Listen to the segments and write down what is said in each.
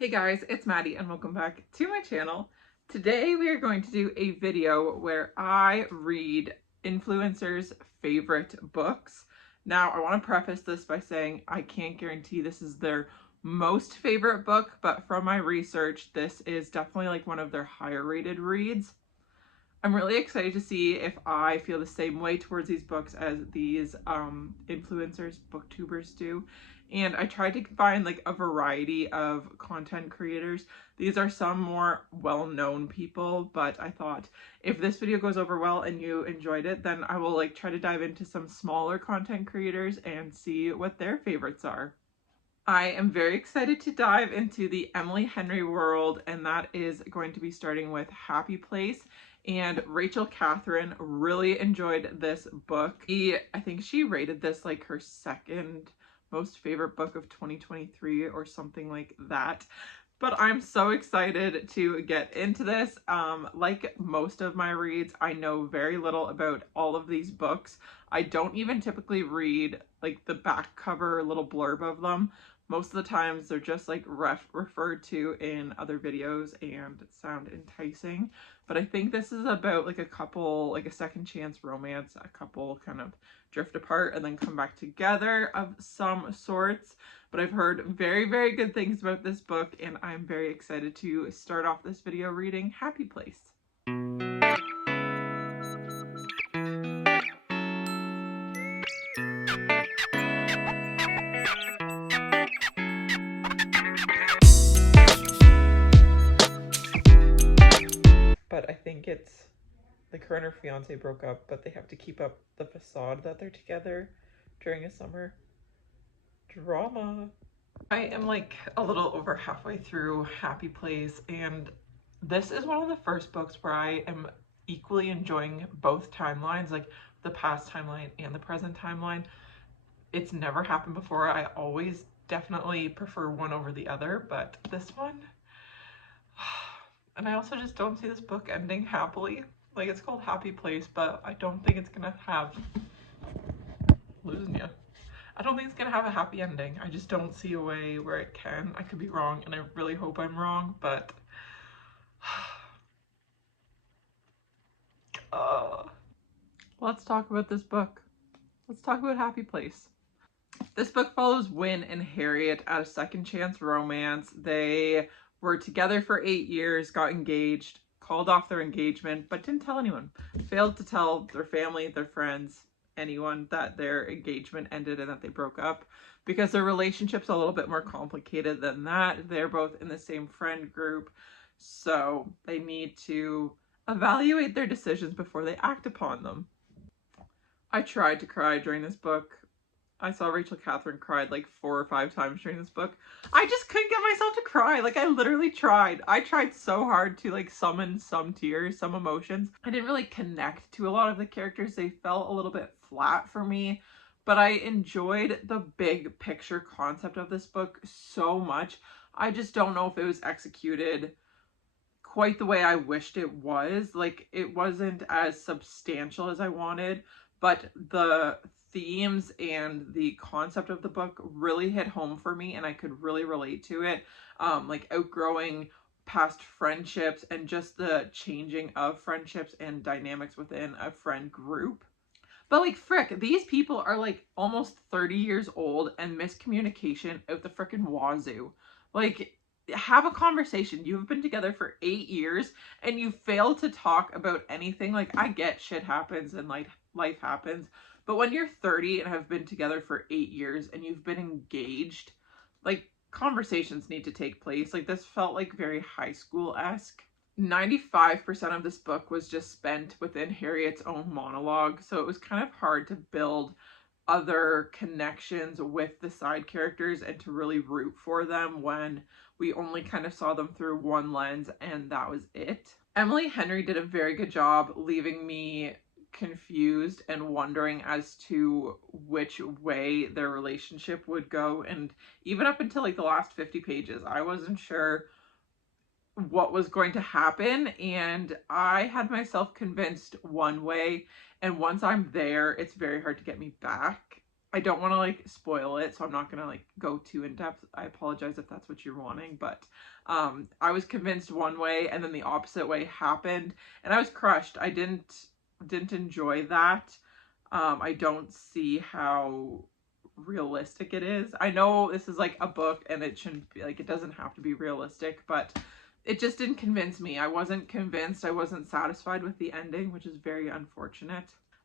Hey guys, it's Maddie and welcome back to my channel. Today we are going to do a video where I read influencers' favorite books. Now I want to preface this by saying I can't guarantee this is their most favorite book, but from my research this is definitely like one of their higher rated reads. I'm really excited to see if I feel the same way towards these books as these influencers, booktubers do. And I tried to find like a variety of content creators. These are some more well-known people, but I thought if this video goes over well and you enjoyed it, then I will like try to dive into some smaller content creators and see what their favorites are. I am very excited to dive into the Emily Henry world, and that is going to be starting with Happy Place. And Rachel Catherine really enjoyed this book. I think she rated this like her second most favorite book of 2023 or something like that. But I'm so excited to get into this. Like most of my reads, I know very little about all of these books. I don't even typically read like the back cover little blurb of them. Most of the times they're just like referred to in other videos and sound enticing. But I think this is about like a couple, like a second chance romance, a couple kind of drift apart and then come back together of some sorts. But I've heard very, very good things about this book and I'm very excited to start off this video reading Happy Place. But I think it's like her and her fiance broke up, but they have to keep up the facade that they're together during a summer drama. I am like a little over halfway through Happy Place, and this is one of the first books where I am equally enjoying both timelines, like the past timeline and the present timeline. It's never happened before. I always definitely prefer one over the other, but this one, and I also just don't see this book ending happily. Like, it's called Happy Place, but I don't think it's gonna have, losing you. I don't think it's gonna have a happy ending. I just don't see a way where it can. I could be wrong, and I really hope I'm wrong, but let's talk about this book. Let's talk about Happy Place. This book follows Win and Harriet at a second chance romance. They were together for 8 years, got engaged, called off their engagement, but didn't tell anyone. Failed to tell their family, their friends, anyone that their engagement ended and that they broke up because their relationship's a little bit more complicated than that. They're both in the same friend group, so they need to evaluate their decisions before they act upon them. I tried to cry during this book. I saw Rachel Catherine cried like 4 or 5 times during this book. I just couldn't get myself to cry. Like, I literally tried. I tried so hard to like summon some tears, some emotions. I didn't really connect to a lot of the characters. They felt a little bit flat for me, but I enjoyed the big picture concept of this book so much. I just don't know if it was executed quite the way I wished it was. Like, it wasn't as substantial as I wanted, but the themes and the concept of the book really hit home for me and I could really relate to it. Like outgrowing past friendships and just the changing of friendships and dynamics within a friend group. But like, frick, these people are like almost 30 years old and miscommunication out the frickin' wazoo. Like, have a conversation. You've been together for 8 years and you fail to talk about anything. Like, I get shit happens and like life happens, but when you're 30 and have been together for 8 years and you've been engaged, like, conversations need to take place. Like, this felt like very high school-esque. 95% of this book was just spent within Harriet's own monologue, so it was kind of hard to build other connections with the side characters and to really root for them when we only kind of saw them through one lens and that was it. Emily Henry did a very good job leaving me confused and wondering as to which way their relationship would go, and even up until like the last 50 pages I wasn't sure what was going to happen, and I had myself convinced one way, and once I'm there it's very hard to get me back. I don't want to like spoil it, so I'm not gonna like go too in depth. I apologize if that's what you're wanting, but I was convinced one way and then the opposite way happened, and I was crushed. I didn't enjoy that. I don't see how realistic it is. I know this is like a book and it shouldn't be like, it doesn't have to be realistic, but it just didn't convince me. I wasn't convinced. I wasn't satisfied with the ending, which is very unfortunate.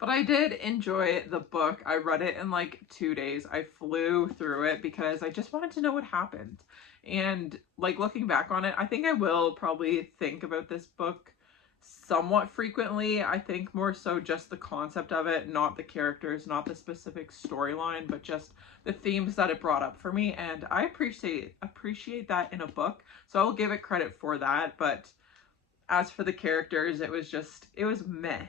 But I did enjoy the book. I read it in like 2 days. I flew through it because I just wanted to know what happened. And like looking back on it, I think I will probably think about this book somewhat frequently. I think more so just the concept of it, not the characters, not the specific storyline, but just the themes that it brought up for me. And I appreciate that in a book. So I'll give it credit for that. But as for the characters, it was meh.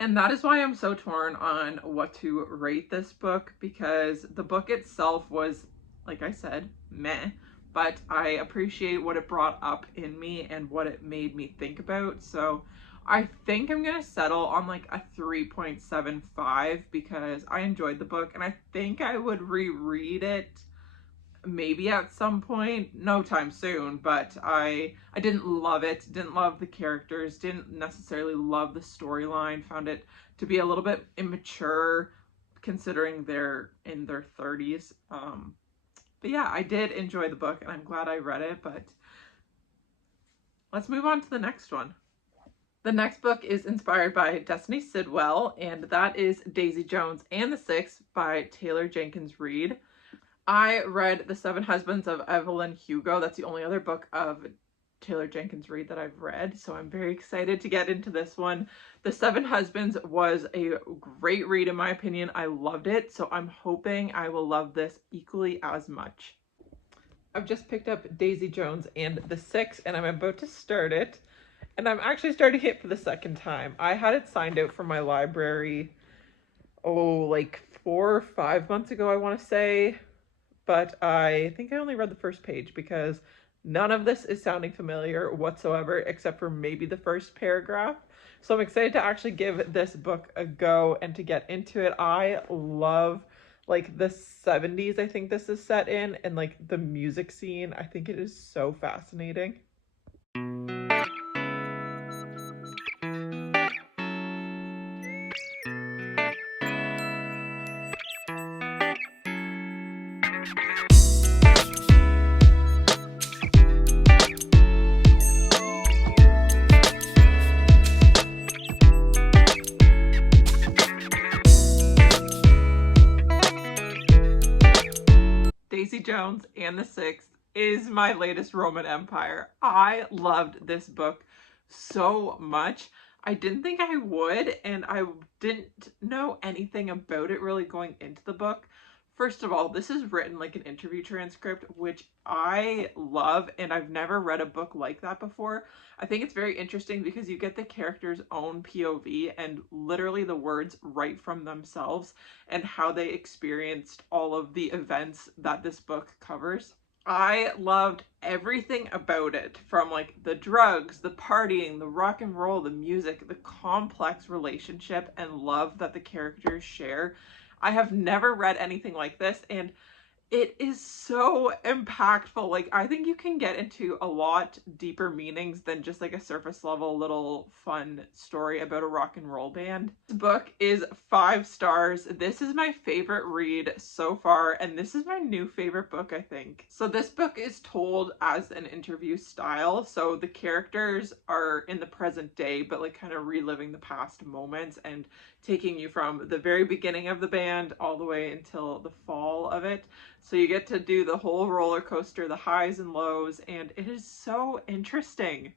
And that is why I'm so torn on what to rate this book, because the book itself was, like I said, meh, but I appreciate what it brought up in me and what it made me think about. So I think I'm going to settle on like a 3.75 because I enjoyed the book and I think I would reread it maybe at some point, no time soon, but I didn't love it, didn't love the characters, didn't necessarily love the storyline, found it to be a little bit immature considering they're in their 30s. But yeah, I did enjoy the book and I'm glad I read it, but let's move on to the next one. The next book is inspired by Destiney Sidwell, and that is Daisy Jones and the Six by Taylor Jenkins Reid. I read The Seven Husbands of Evelyn Hugo. That's the only other book of Taylor Jenkins Reid that I've read, so I'm very excited to get into this one. The Seven Husbands was a great read in my opinion. I loved it, so I'm hoping I will love this equally as much. I've just picked up Daisy Jones and the Six, and I'm about to start it. And I'm actually starting it for the second time. I had it signed out from my library, like 4 or 5 months ago, I want to say. But I think I only read the first page because none of this is sounding familiar whatsoever, except for maybe the first paragraph. So I'm excited to actually give this book a go and to get into it. I love like the 70s, I think this is set in, and like the music scene. I think it is so fascinating. Daisy Jones and the Six is my latest Roman Empire. I loved this book so much. I didn't think I would, and I didn't know anything about it really going into the book. First of all, this is written like an interview transcript, which I love, and I've never read a book like that before. I think it's very interesting because you get the character's own POV and literally the words right from themselves and how they experienced all of the events that this book covers. I loved everything about it, from like the drugs, the partying, the rock and roll, the music, the complex relationship and love that the characters share. I have never read anything like this, and it is so impactful. Like, I think you can get into a lot deeper meanings than just like a surface level little fun story about a rock and roll band. This book is 5 stars. This is my favorite read so far, and this is my new favorite book, I think. So this book is told as an interview style. So the characters are in the present day, but like kind of reliving the past moments and taking you from the very beginning of the band all the way until the fall of it. So you get to do the whole roller coaster, the highs and lows, and it is so interesting.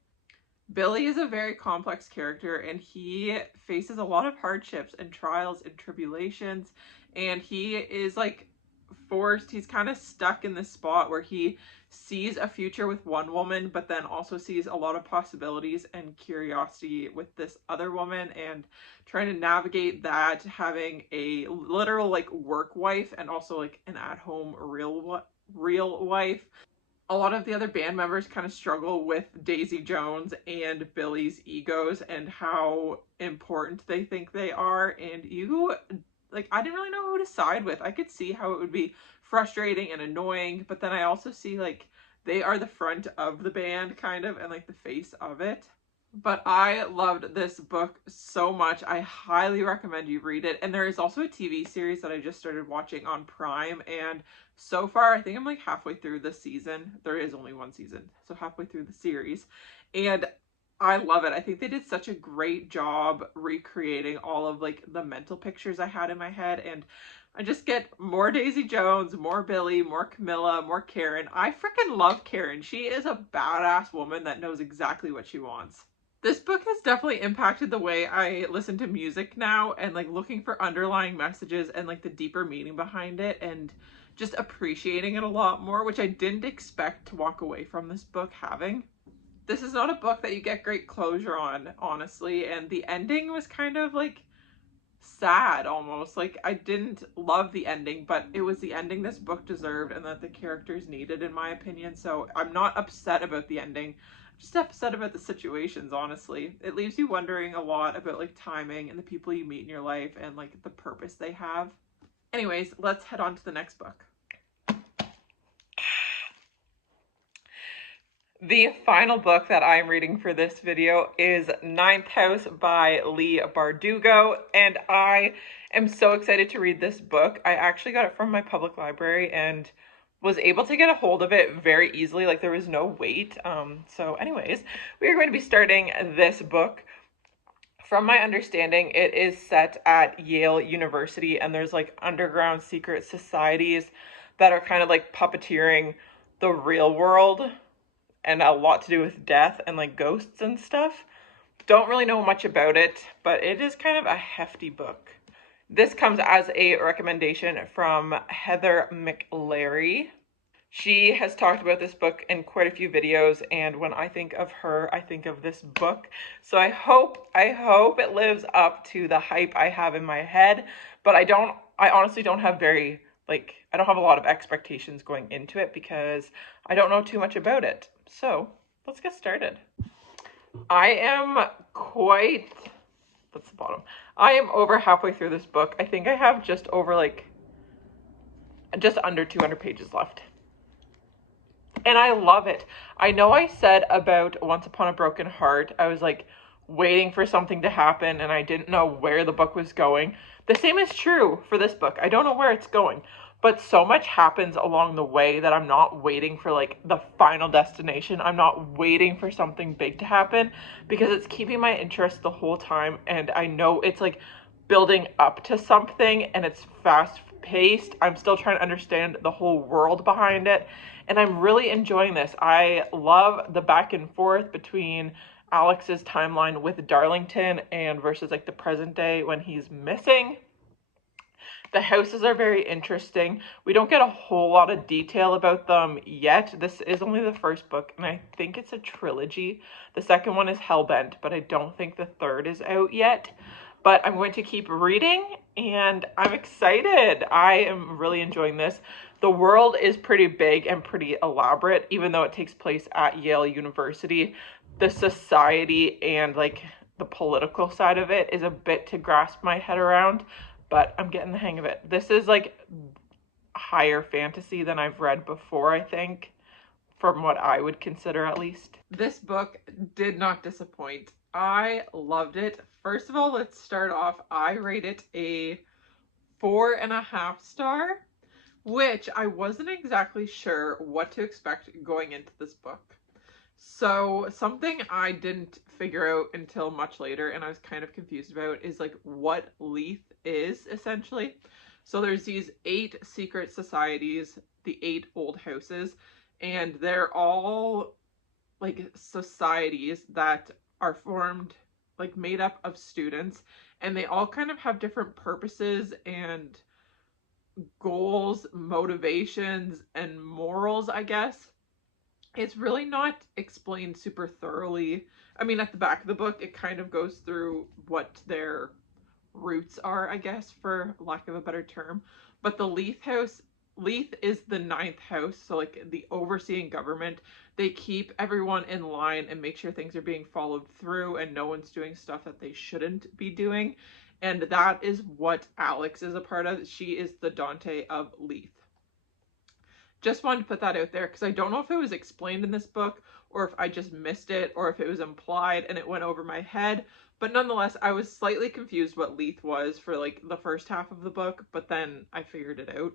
Billy is a very complex character, and he faces a lot of hardships and trials and tribulations, and he is like he's kind of stuck in this spot where he sees a future with one woman, but then also sees a lot of possibilities and curiosity with this other woman, and trying to navigate that, having a literal like work wife and also like an at-home real wife. A lot of the other band members kind of struggle with Daisy Jones and Billy's egos and how important they think they are, and you like, I didn't really know who to side with. I could see how it would be frustrating and annoying, but then I also see, like, they are the front of the band, kind of, and, like, the face of it. But I loved this book so much. I highly recommend you read it. And there is also a TV series that I just started watching on Prime. And so far, I think I'm like halfway through the season. There is only one season, so halfway through the series. And I love it. I think they did such a great job recreating all of like the mental pictures I had in my head. And I just get more Daisy Jones, more Billy, more Camilla, more Karen. I freaking love Karen. She is a badass woman that knows exactly what she wants. This book has definitely impacted the way I listen to music now, and like looking for underlying messages and like the deeper meaning behind it, and just appreciating it a lot more, which I didn't expect to walk away from this book having. This is not a book that you get great closure on, honestly, and the ending was kind of like sad almost. Like, I didn't love the ending, but it was the ending this book deserved and that the characters needed, in my opinion. So I'm not upset about the ending. I'm just upset about the situations, honestly. It leaves you wondering a lot about like timing and the people you meet in your life and like the purpose they have. Anyways, let's head on to the next book. The final book that I'm reading for this video is Ninth House by Leigh Bardugo, and I am so excited to read this book. I actually got it from my public library and was able to get a hold of it very easily. Like, there was no wait. So anyways, we are going to be starting this book. From my understanding, it is set at Yale University, and there's like underground secret societies that are kind of like puppeteering the real world, and a lot to do with death and like ghosts and stuff. Don't really know much about it, but it is kind of a hefty book. This comes as a recommendation from Heather McLarry. She has talked about this book in quite a few videos, and when I think of her, I think of this book. So I hope it lives up to the hype I have in my head, but I honestly don't have I don't have a lot of expectations going into it because I don't know too much about it. So let's get started. I am that's the bottom. I am over halfway through this book. I think I have just under 200 pages left. And I love it. I know I said about Once Upon a Broken Heart, I was like waiting for something to happen and I didn't know where the book was going. The same is true for this book. I don't know where it's going, but so much happens along the way that I'm not waiting for like the final destination. I'm not waiting for something big to happen because it's keeping my interest the whole time, and I know it's like building up to something and it's fast paced. I'm still trying to understand the whole world behind it, and I'm really enjoying this. I love the back and forth between Alex's timeline with Darlington and versus like the present day when he's missing. The houses are very interesting. We don't get a whole lot of detail about them yet. This is only the first book, and I think it's a trilogy. The second one is Hellbent, but I don't think the third is out yet. But I'm going to keep reading, and I'm excited. I am really enjoying this. The world is pretty big and pretty elaborate, even though it takes place at Yale University. The society and like the political side of it is a bit to grasp my head around, but I'm getting the hang of it. This is like higher fantasy than I've read before, I think, from what I would consider at least. This book did not disappoint. I loved it. First of all, let's start off. I rate it a 4.5 star, which I wasn't exactly sure what to expect going into this book. So something I didn't figure out until much later, and I was kind of confused about, is like what Leith is essentially. So there's these 8 secret societies, the 8 old houses, and they're all like societies that are formed, like made up of students, and they all kind of have different purposes and goals, motivations, and morals, I guess. It's really not explained super thoroughly. I mean, at the back of the book, it kind of goes through what their roots are, I guess, for lack of a better term. But the Leith house, Leith is the 9th house, so like the overseeing government. They keep everyone in line and make sure things are being followed through and no one's doing stuff that they shouldn't be doing. And that is what Alex is a part of. She is the Dante of Leith. Just wanted to put that out there because I don't know if it was explained in this book or if I just missed it or if it was implied and it went over my head. But nonetheless, I was slightly confused what Leith was for like the first half of the book, but then I figured it out.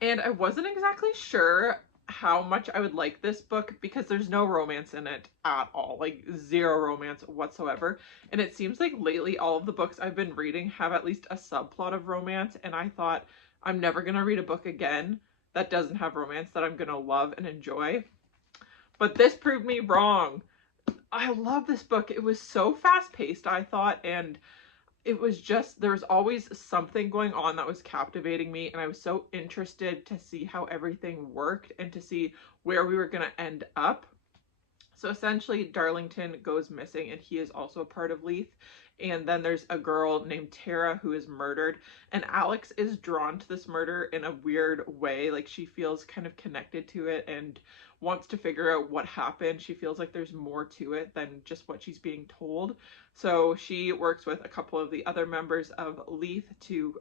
And I wasn't exactly sure how much I would like this book because there's no romance in it at all, like zero romance whatsoever. And it seems like lately all of the books I've been reading have at least a subplot of romance, and I thought I'm never gonna read a book again that doesn't have romance that I'm gonna love and enjoy. But this proved me wrong. I love this book. It was so fast paced, I thought, and it was just, there was always something going on that was captivating me, and I was so interested to see how everything worked and to see where we were going to end up. So essentially, Darlington goes missing, and he is also a part of Leith. And then there's a girl named Tara who is murdered, and Alex is drawn to this murder in a weird way. Like, she feels kind of connected to it and wants to figure out what happened. She feels like there's more to it than just what she's being told. So she works with a couple of the other members of Leith to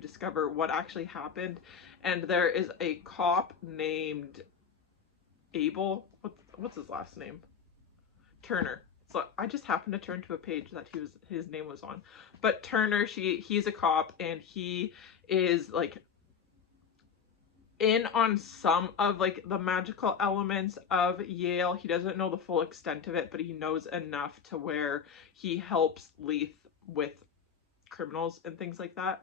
discover what actually happened. And there is a cop named Abel. What's his last name? Turner. So I just happened to turn to a page that his name was on. But Turner, he's a cop, and he is like in on some of like the magical elements of Yale. He doesn't know the full extent of it, but he knows enough to where he helps Leith with criminals and things like that.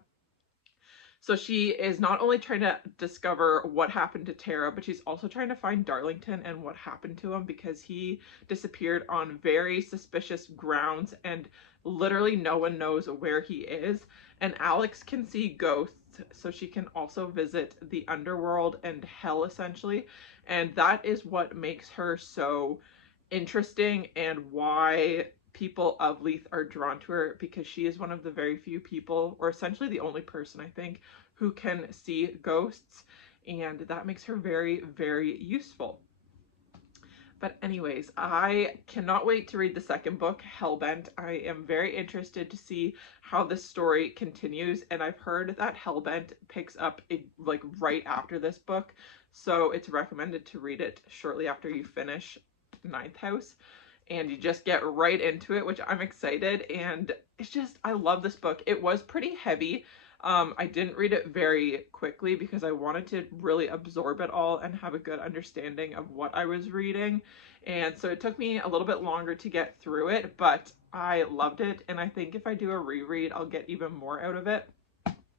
So she is not only trying to discover what happened to Tara, but she's also trying to find Darlington and what happened to him, because he disappeared on very suspicious grounds and literally no one knows where he is. And Alex can see ghosts, so she can also visit the underworld and hell, essentially. And that is what makes her so interesting and why people of Leith are drawn to her, because she is one of the very few people, or essentially the only person I think, who can see ghosts, and that makes her very, very useful. But anyways, I cannot wait to read the second book, Hellbent. I am very interested to see how this story continues, and I've heard that Hellbent picks up like right after this book, so it's recommended to read it shortly after you finish Ninth House, and you just get right into it, which I'm excited. And it's just, I love this book. It was pretty heavy. I didn't read it very quickly because I wanted to really absorb it all and have a good understanding of what I was reading. And so it took me a little bit longer to get through it, but I loved it. And I think if I do a reread, I'll get even more out of it.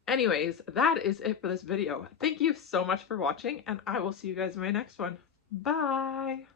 Anyways, that is it for this video. Thank you so much for watching, and I will see you guys in my next one. Bye!